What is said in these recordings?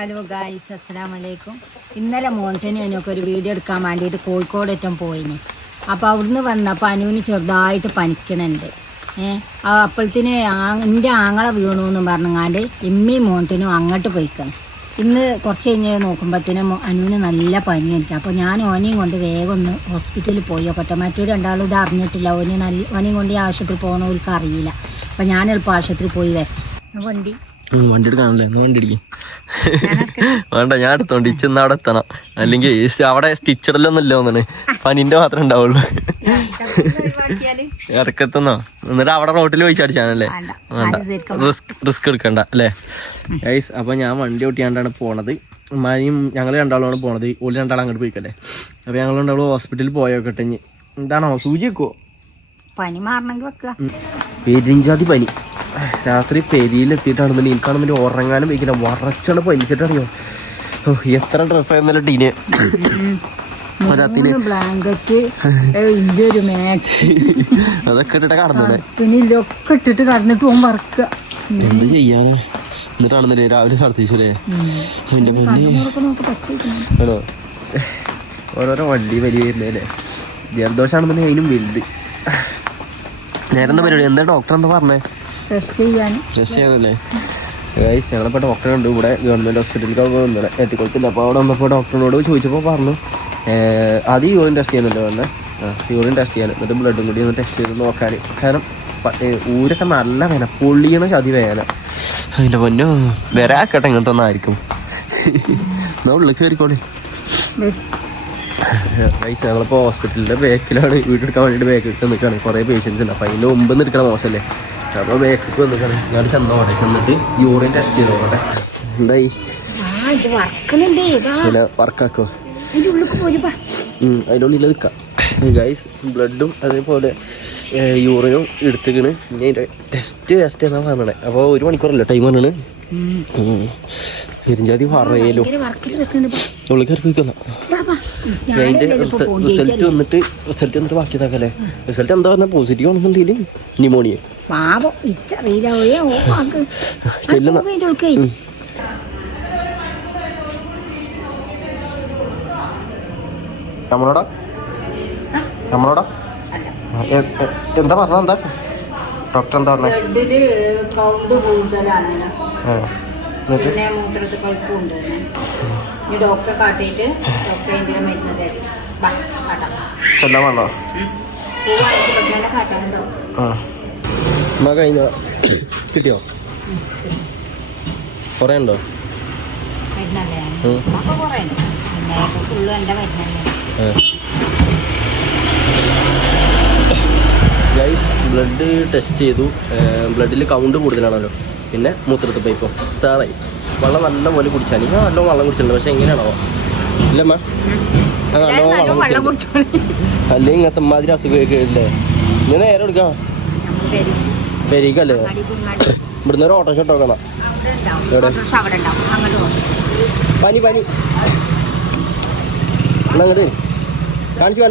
Hello guys, അസ്സലാമു അലൈക്കും. ഇന്നലെ മോണ്ടനും എനിക്ക് ഒരു വീഡിയോ എടുക്കാൻ വേണ്ടിയിട്ട് കോഴിക്കോട് ഏറ്റവും പോയിന്. അപ്പോൾ അവിടുന്ന് വന്നപ്പോൾ അനുവിന് ചെറുതായിട്ട് പനിക്കണുണ്ട്. അപ്പോഴത്തേന് എൻ്റെ ആങ്ങളെ വീണു എന്ന് പറഞ്ഞങ്ങാണ്ട് ഇമ്മയും മോണ്ടനും അങ്ങോട്ട് പോയിക്കണം. ഇന്ന് കുറച്ച് കഴിഞ്ഞ് നോക്കുമ്പോഴത്തേനും അനുവിന് നല്ല പനിയായിരിക്കും. അപ്പോൾ ഞാൻ ഓനെയും കൊണ്ട് വേഗം ഒന്ന് ഹോസ്പിറ്റലിൽ പോയി നോക്കട്ടെ. മറ്റൊരു രണ്ടാളും ഇത് അറിഞ്ഞിട്ടില്ല. ഓനെയും കൊണ്ട് ഈ ആശുപത്രി പോകണവർക്ക് അറിയില്ല. അപ്പോൾ ഞാൻ എളുപ്പം ആശുപത്രി പോയി വണ്ടി എടുക്കാണല്ലേ? വണ്ടി അടിക്കും വേണ്ട, ഞാൻ എടുത്തോണ്ട് ഇച്ചെന്ന് അവിടെ എത്തണം. അല്ലെങ്കിൽ അവിടെ സ്റ്റിച്ചിടലൊന്നും ഇല്ല തോന്നണ്, പനിന്റെ മാത്രമേ ഉണ്ടാവുള്ളൂ. ഇറക്കത്തുന്നോ? എന്നിട്ട് അവിടെ റോട്ടിൽ പോയി ചാടിച്ചാണല്ലേ? വേണ്ട, റിസ്ക് എടുക്കണ്ട അല്ലേ ഗൈസ്. അപ്പൊ ഞാൻ വണ്ടി ഓട്ടിയാണ്ടാണ് പോണത്. മനിയും ഞങ്ങൾ രണ്ടാളാണ് പോണത്. ഓല് രണ്ടാളും അങ്ങോട്ട് പോയിക്കല്ലേ. അപ്പൊ ഞങ്ങൾ രണ്ടാളും ഹോസ്പിറ്റലിൽ പോയോക്കട്ടെ. എന്താണോ സൂചി വെക്കുവോ? പനി മാറണമെങ്കിൽ വെക്കുക. പെരിഞ്ചാതി പനി. രാത്രി പെരിയിലെത്തിയിട്ടാണെന്നുണ്ടെങ്കിൽ എനിക്കാണെന്നുണ്ടെങ്കിൽ ഉറങ്ങാനും വയ്ക്കില്ല. വറച്ചാണ് പനിച്ചിട്ടറിയോ. എത്ര ഡ്രസ്സായിരുന്നല്ലോ ടീന്. അതൊക്കെ ഇട്ടിട്ട് കടന്നേ. ഇട്ടിട്ട് കടന്നിട്ട് പോകും വറക്കുക. എന്ത് ചെയ്യാനാ? എന്നിട്ടാണെന്നല്ലേ രാവിലെ ഛർദ്ദിച്ചല്ലേ എന്റെ പൊന്നെ. ആണോ? ഓരോരോ വണ്ടി വലിയ വരുന്നല്ലേ. ജലദോഷാണെന്നുണ്ടെങ്കിൽ അതിനും വലുത്. നേരെന്താ പരിപാടി? എന്താ ഡോക്ടർ എന്താ പറഞ്ഞേ? ടെസ്റ്റ് ചെയ്യാനല്ലേ ഗൈസ്. ഞങ്ങളിപ്പോൾ ഡോക്ടറുണ്ട് ഇവിടെ ഗവൺമെൻറ് ഹോസ്പിറ്റലിലേക്ക് വന്നത് എത്തിക്കൊടുത്തില്ല. അപ്പോൾ അവിടെ വന്നപ്പോൾ ഡോക്ടറിനോട് ചോദിച്ചപ്പോൾ പറഞ്ഞു ആദ്യം യൂറിൻ ടെസ്റ്റ് ചെയ്യാനല്ലേ വന്നത്. യൂറിൻ ടെസ്റ്റ് ചെയ്യാൻ, എന്നിട്ട് ബ്ലഡും കൂടി ഒന്ന് ടെസ്റ്റ് ചെയ്ത് നോക്കാൻ. കാരണം ഊരൊക്കെ നല്ല വേന, പൊള്ളിയണ ചതി വേന. അതിൻ്റെ പൊന്നു വരാക്കട്ടെ. ഇങ്ങനത്തെ ഒന്നായിരിക്കും. എന്നാ ഉള്ളിൽ കയറിക്കോളെ ഗൈസ്. ഞങ്ങളിപ്പോൾ ഹോസ്പിറ്റലിൻ്റെ ബാക്കിലാണ്. വീടെടുക്കാൻ വേണ്ടിയിട്ട് ബാക്കിൽ നിൽക്കുകയാണ്. കുറേ പേഷ്യൻസ് ഉണ്ട്. അപ്പോൾ അതിൻ്റെ മുമ്പ് നിൽക്കണ മോശമല്ലേ. അപ്പോൾ ബാക്കിൽ വന്നിട്ടാണ്. ഞാൻ ചെന്നോട്ടെ, ചെന്നിട്ട് യൂറിൻ ടെസ്റ്റ് ചെയ്ത് നോക്കട്ടെ. എന്തായി? പിന്നെ വർക്കാക്കോ? അതിൻ്റെ ഉള്ളിൽ നിൽക്കാം ഗൈസ്. ബ്ലഡും അതേപോലെ യൂറിനും എടുത്തിക്കണ്. ഇനി അതിൻ്റെ ടെസ്റ്റ് എന്നാ പറഞ്ഞത്. അപ്പോൾ 1 മണിക്കൂറല്ലേ ടൈം പറഞ്ഞാണ്. പെരിഞ്ചാതി പറയലോ. ഉള്ളിൽ കയറി പോയിക്കൊന്ന അതിൻ്റെ റിസൾട്ട് വന്നിട്ട് ബാക്കി ഇതാക്കല്ലേ. റിസൾട്ട് എന്താ പറഞ്ഞാൽ പോസിറ്റീവ് ആണെന്നുണ്ടെങ്കിൽ ന്യൂമോണിയ. നമ്മളോടാ എന്താ പറഞ്ഞ? എന്താ ഡോക്ടർ എന്താ പറഞ്ഞേ? ചെല്ലാൻ വന്നോ? കഴിഞ്ഞ കിട്ടിയോ? കൊറേ ഉണ്ടോ? ഗൈസ്, ബ്ലഡ് ടെസ്റ്റ് ചെയ്തു. ബ്ലഡിൽ കൗണ്ട് കൂടുതലാണല്ലോ. പിന്നെ മൂത്രത്തിൽ പോയി ഇപ്പോൾ സ്റ്റാറായി. വെള്ളം നല്ല പോലെ കുടിച്ചാൽ ഞാൻ നല്ലോണം വെള്ളം കുടിച്ചിട്ടുണ്ട്. പക്ഷെ എങ്ങനെയാണോ ഇല്ലമ്മ, നല്ലോണം വെള്ളം കുടിച്ചിട്ടുണ്ട്. അല്ലെങ്കിൽ ഇങ്ങനത്തെ മാതിരി അസുഖമൊക്കെ ഇല്ലേ. ഇനി നേരെ എടുക്കാം പെരീക്കല്ലേ. ഇവിടുന്ന് ഒരു ഓട്ടോ ഷോട്ട് നോക്കണം. പനി അങ്ങോട്ട് കാണിച്ചു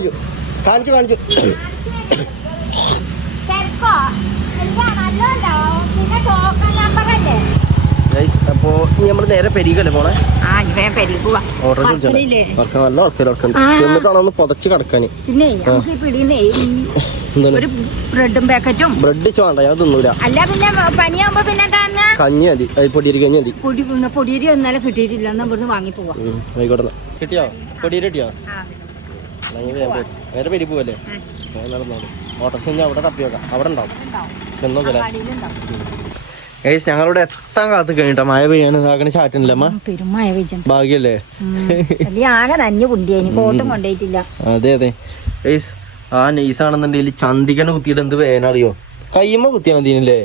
അപ്പോ നമ്മൾ നേരെ പെരീക്കല്ലേ പോണേ. ഓട്ടോ നല്ല ചെന്നിട്ടാണോ ഒന്ന് പൊതച്ച് കിടക്കാന്. ബ്രെഡും പാക്കറ്റും ബ്രെഡ് വേണ്ട, ഞാൻ തിന്നൂല. അല്ല പിന്നെ പനിയാകുമ്പോ പിന്നെ കഞ്ഞി മതി. പൊടിയരി കഞ്ഞി മതി. പൊടിയരി എന്നാലും കിട്ടിയിട്ടില്ല. എന്നാ ഇവിടുന്ന് വാങ്ങി പോവാ. ആയിക്കോട്ടെ. കിട്ടിയോ? പൊടിയരി കിട്ടിയോ? വേറെ പെരി പോവല്ലേ? നടന്നോളൂ. ഓട്ടോറിക്ഷ അവിടെ തപ്പി വെക്കാം. അവിടെ ഉണ്ടാവും. ചെന്നോക്കല്ലേ. ഞങ്ങളിവിടെ എത്താൻ കാത്ത് കഴിഞ്ഞിട്ടാ മഴ പെയ്യാൻ ആകണ ചാറ്റുന്നില്ല. ഭാഗ്യല്ലേ? അതെ ആ നെയ്സാണെന്നുണ്ടെങ്കിൽ ചന്തിക്കനെ കുത്തിയിട്ട് എന്ത് വേന അറിയോ? കയ്യുമ്മ കുത്തിയാ മതിയല്ലേ?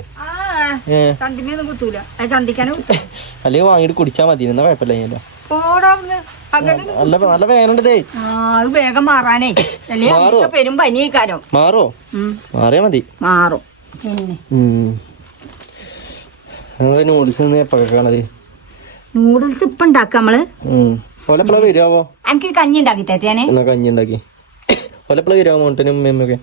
അല്ലെങ്കിൽ വാങ്ങിട്ട് കുടിച്ചാ മതി. എന്നാ കുഴപ്പമില്ല. ഞാനോ നല്ല വേനുണ്ടേ. വേഗം മാറാനേ. പെരും പനിക്കാരോ മാറിയാ മതി. മാറും. നൂഡിൽസ് ഇപ്പൊ ഉണ്ടാക്ക നമ്മള്. വരുവോ? എനിക്ക് കഞ്ഞി ഉണ്ടാക്കി തരാനേ. കഞ്ഞി ഉണ്ടാക്കി ഒലപ്പള വരുവോ? മോട്ടനും അമ്മയൊക്കെ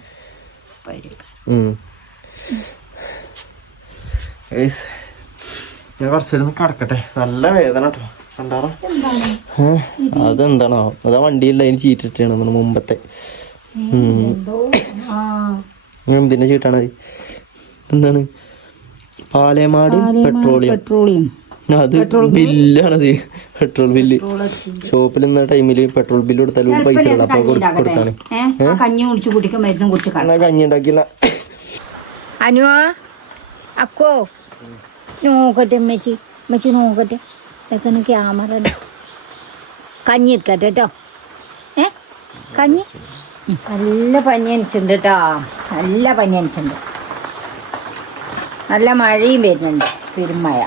ഞാൻ കുറച്ചേരം കിടക്കട്ടെ. നല്ല വേദന കേട്ടോ. അതെന്താണോ അതാ വണ്ടിയില്ല അതിന് ചീറ്റിട്ടാണ് നമ്മുടെ മുമ്പത്തെ എന്തിന്റെ ചീട്ടാണത് എന്താണ് പാലേമാട് പെട്രോളിയം അത് ബില്ലാണത് പെട്രോൾ ബില്ല് ഷോപ്പിൽ നിന്ന ടൈമില് പെട്രോൾ ബില്ല് കൊടുത്താലും പൈസ കൊടുക്കാണ് കഞ്ഞി കുടിച്ച് കുടിക്കാൻ മരുന്നും കുടിച്ച് കഞ്ഞി ഉണ്ടാക്കില്ല അനുവാ അക്കോ നോക്കട്ടെ അമ്മച്ചി നോക്കട്ടെ ഇതൊക്കെ ക്യാമറ കഞ്ഞി എടുക്കട്ടെ കേട്ടോ കഞ്ഞി നല്ല പനി അനിച്ചിട്ടുണ്ട് കേട്ടോ നല്ല പനി അനിച്ചിട്ടുണ്ട് നല്ല മഴയും വരുന്നുണ്ട് പെരുമഴ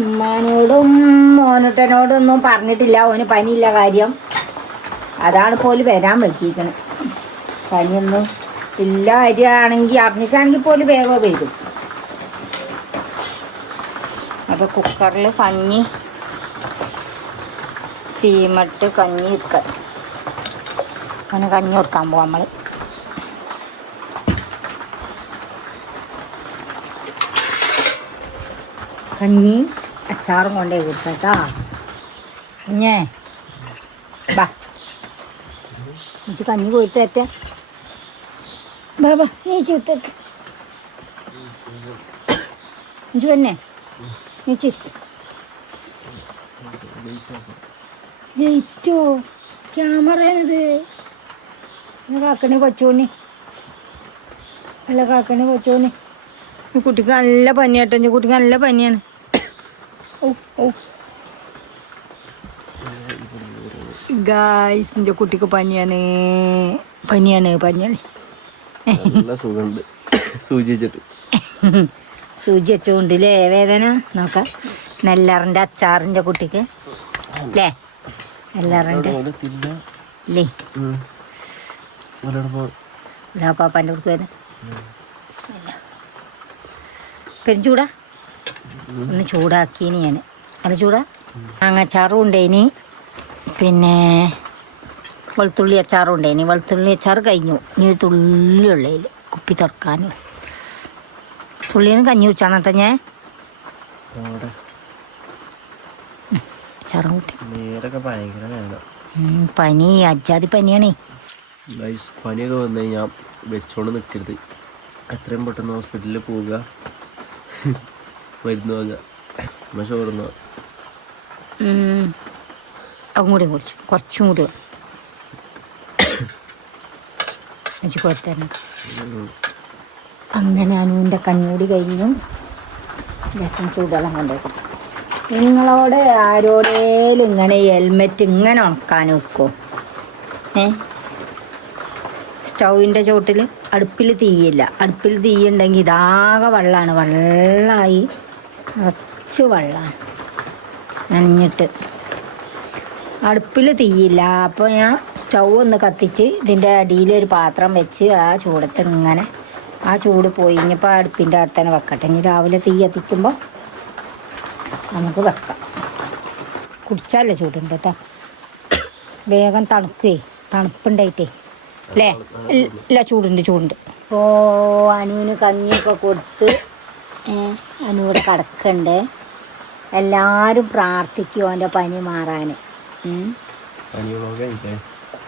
ഉമ്മാനോടും മോനുട്ടനോടും ഒന്നും പറഞ്ഞിട്ടില്ല ഓന് പനിയില്ല കാര്യം അതാണ് പോലും വരാൻ പറ്റിയിരിക്കണേ പനിയൊന്നും ഇല്ല അരിയാണെങ്കിൽ അറിഞ്ഞിട്ടാണെങ്കിൽ പോലും വേഗം വരും അപ്പോൾ കുക്കറിൽ കഞ്ഞി തീമട്ട് കഞ്ഞി എടുക്കാം അവന് കഞ്ഞി കൊടുക്കാൻ പോവാം നമ്മൾ കഞ്ഞി അച്ചാറും കൊണ്ടേ കൊടുത്താ കുഞ്ഞേ ബാ കഞ്ഞി കൊടുത്തേറ്റേ ബാബാ നീ ചൂത്തേക്ക് ഇഞ്ചു തന്നെ നീ ചിരിക്കും ലൈറ്റോ ക്യാമറയാണിത് കാക്കണി കൊച്ചോണി അല്ല കാക്കണി കൊച്ചോണി ഈ കുട്ടിക്ക് നല്ല പനിയാട്ടോ ഈ കുട്ടിക്ക് നല്ല പനിയാണ് ഓ ഓ ഗായ്സ് എൻ്റെ കുട്ടിക്ക് പനിയാണ് സൂചി വെച്ചോണ്ടല്ലേ വേദന നോക്കാം നെല്ലറിൻ്റെ അച്ചാറിൻ്റെ കുട്ടിക്ക് അല്ലേ നെല്ലറിൻ്റെ അല്ലേ പാപ്പാൻ്റെ കുട്ടിക്ക് വേദന പെരുംചൂടാ ഒന്ന് ചൂടാക്കീനി ഞാൻ നല്ല ചൂടാ മാങ്ങാച്ചാറും ഉണ്ടേനി പിന്നെ വെളുത്തുള്ളി അച്ചാറും ഉണ്ടേനി വെളുത്തുള്ളി അച്ചാർ കഴിഞ്ഞു ഇനി ഒരു തുള്ളി ഉള്ളതിൽ കുപ്പി തുറക്കാനും തുള്ളിന് കഞ്ഞി കുടിച്ചാണ് കേട്ടോ ഞാൻ അച്ചാറും കൂട്ടി പനി അജാതി പനിയാണേ പനിയൊക്കെ വന്നു കഴിഞ്ഞാൽ വെച്ചോണ്ട് നിൽക്കരുത് എത്രയും പെട്ടെന്ന് ഹോസ്പിറ്റലിൽ പോവുക മരുന്ന് വാങ്ങുക ചോറുന്ന അതും കൂടി കുടിച്ചു കുറച്ചും കൂടി അങ്ങനെ അനുവിൻ്റെ കഞ്ഞൂടി കഴിഞ്ഞു രസം ചൂടുവെള്ളം കൊണ്ടുപോയി കൊടുത്തു നിങ്ങളോട് ആരോടേലും ഇങ്ങനെ ഹെൽമെറ്റ് ഇങ്ങനെ ഉണക്കാൻ വെക്കുമോ സ്റ്റൗവിൻ്റെ ചോട്ടിൽ അടുപ്പിൽ തീയില്ല അടുപ്പിൽ തീയുണ്ടെങ്കിൽ ഇതാകെ വെള്ളമായി നിറച്ച് വെള്ളമാണ് നനഞ്ഞിട്ട് അടുപ്പിൽ തീയില്ല അപ്പോൾ ഞാൻ സ്റ്റൗ ഒന്ന് കത്തിച്ച് ഇതിൻ്റെ അടിയിലൊരു പാത്രം വെച്ച് ആ ചൂടത്ത് ഇങ്ങനെ ആ ചൂട് പോയി ഇനിയിപ്പോൾ അടുപ്പിൻ്റെ അടുത്ത് തന്നെ വെക്കട്ടെ ഇനി രാവിലെ തീ കത്തിക്കുമ്പോൾ നമുക്ക് വെക്കാം കുടിച്ചാലേ ചൂടുണ്ട് കേട്ടോ വേഗം തണുപ്പുണ്ടായിട്ടേ അല്ലേ ഇല്ല ചൂടുണ്ട് ഇപ്പോൾ അനുവിന് കഞ്ഞിയൊക്കെ കൊടുത്ത് അനുവിടെ കിടക്കണ്ടേ എല്ലാവരും പ്രാർത്ഥിക്കും അവൻ്റെ പനി മാറാൻ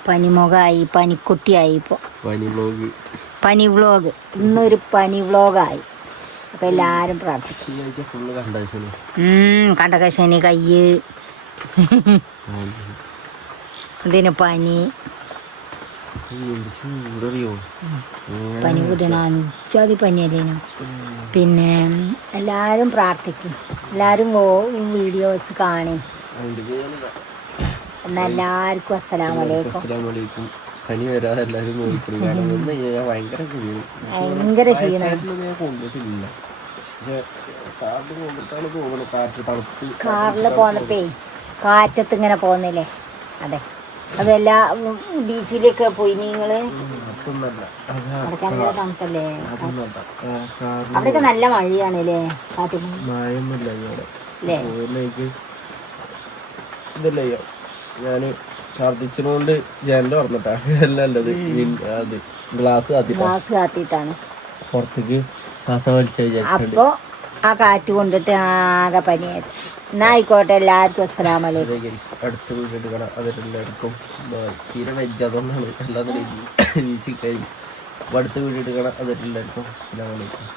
പനിമുഖമായി പനിക്കുട്ടിയായി ഇപ്പോൾ പനി വ്ളോഗ് ഇന്നൊരു പനി വ്ളോഗായി അപ്പോൾ എല്ലാവരും പ്രാർത്ഥിക്കും കണ്ടകശനി കയ്യ് ഇതിന് പനി കൂട്ടണം അഞ്ചാതി പനിയല്ലേനു പിന്നെ എല്ലാവരും പ്രാർത്ഥിക്കും എല്ലാവരും വീഡിയോസ് കാണും എന്നാൽ എല്ലാവർക്കും അസ്സലാമലൈക്കും പനി വരാതെ എല്ലാവരും ഭയങ്കര ക്ഷീണം കാറിൽ പോന്നപ്പേ കാറ്റത്ത് ഇങ്ങനെ പോകുന്നില്ലേ അതെ അതെല്ലാ ബീച്ചിലൊക്കെ പോയി നിങ്ങള് അവിടേക്ക് നല്ല തണുപ്പല്ലേ അവിടെയൊക്കെ നല്ല മഴയാണല്ലേ കാറ്റ് ഇതല്ലേ ഞാൻ ഛർദിച്ചതുകൊണ്ട് ജനല് പറഞ്ഞിട്ടാ അല്ലത് അത് ഗ്ലാസ് കാത്തിട്ടാണ് പുറത്തേക്ക് ശ്വാസം വലിച്ചു അപ്പൊ ആ കാറ്റ് കൊണ്ടിട്ട് ആകെ പനിയായത് എന്നാ ആയിക്കോട്ടെ, എല്ലാവർക്കും അസ്സലാമു അലൈക്കും. അതെ ഗൈസ്, അടുത്ത വീഡിയോ കാണാം. അതെല്ലാവർക്കും തീരെ വെജ് അതുകൊണ്ടാണ് അല്ലാതെ ചിക്കൻ. അടുത്ത വീഡിയോ കാണാം. അതെല്ലാവർക്കും അസ്സലാമു അലൈക്കും.